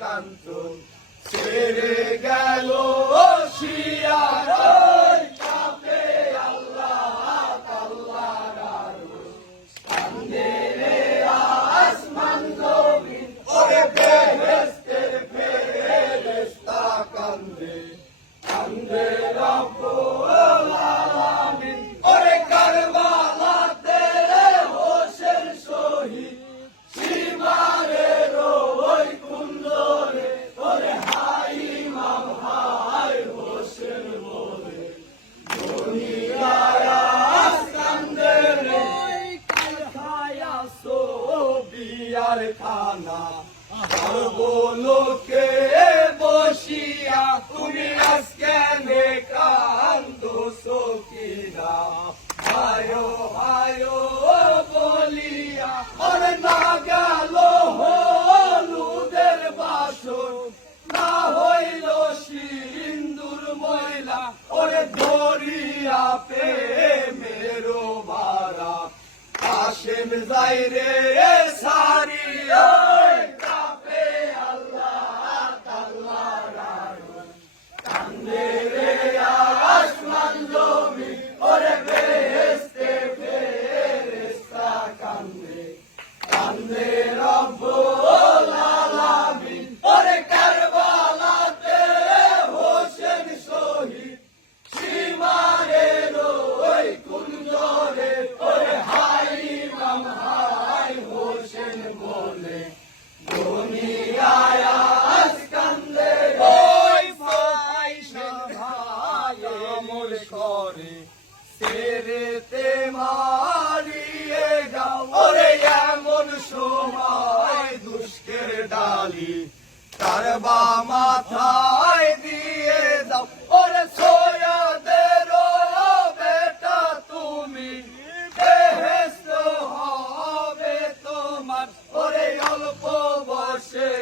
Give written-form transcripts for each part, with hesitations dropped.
কাঞ্চন ছেড়ে গেল শিয়ার কাপে আল্লাহ আল্লাহর আরশ কান্দে রে আসমান জমিন ওরে বেহেশতের ফেরেশতা কান্দে কান্দে রব্বুল আলামিন ওরে কারবালাতে হোসেন শহীদ সীমারের ওই কুঞ্জরে ওরে হাই ইমাম হাই হোসেন বলে দুনিয়ায় আজ কান্দে রে কারখায়াছো বিয়ার খানা সর্বলোকে বসিয়া তুমি আজকে কান্দোছো কিনা হায়ো হায়ো বলিয়া ওরে না গেল হলুদের বাসন না হইল সিন্দুর ময়লা ওরে ধরিয়া প্রেমেরো বারা কাশেম যাই রে সারিয়া কাপে আল্লাহ আল্লাহর আরশ কান্দে রে আসমান জমিন ওরে বেহেশতে ফেরেশতা কান্দে কান্দে রব্বুল আলামিন ওরে কারবালাতে হোসেন শহীদ সীমারের ওই কুঞ্জরে ওরে হাই ইমাম হাই হোসেন বলে দুনিয়ায় আজ কান্দে ওই ভাই ভাই আমল করে সেরেতে মারিয়ে যাও ওরে এমন সময় দুষ্কের ডালি তার বা মাথায় দিয়ে দাও ওরে সৈয়দের বেটা তুমি বেহেশত হবে তোমার ওরে অল্প বসে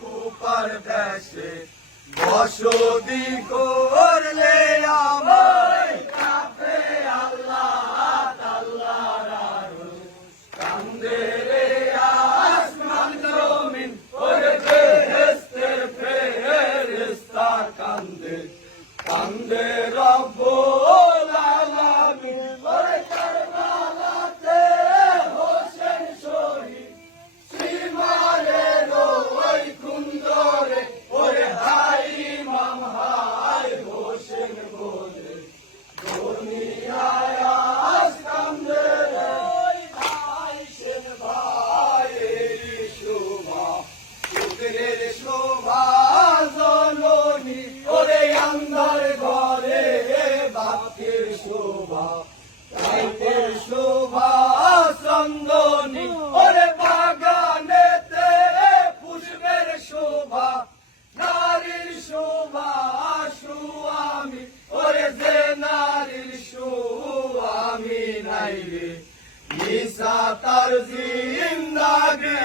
কুপার দেশে বসতি করলে আমায় কাপে আল্লাহ আল্লাহর আরশ কান্দে রে আসমান জমিন ওরে বেহেশতের ফেরেশতা কান্দে কান্দে রব্বুল আলামিন ওরে কারবালাতে হোসেন শহীদ সীমারের ওই কুঞ্জরে ওরে হাই ইমাম হাই হোসেন বলে দুনিয়ায় আজ কান্দে রে ভাই সেন ভাইয়ের শোভা শুক্রের শোভা জননী ওরে আন্ধার ঘরে বাপের শোভা রাইতের শোভা চন্দনী ওরে বাগানেতে পুষ্পের শোভা নারীর শোভা সুয়ামী ওরে যে নারীর সুয়ামী নাই রে নিশা তার জিন্দাগি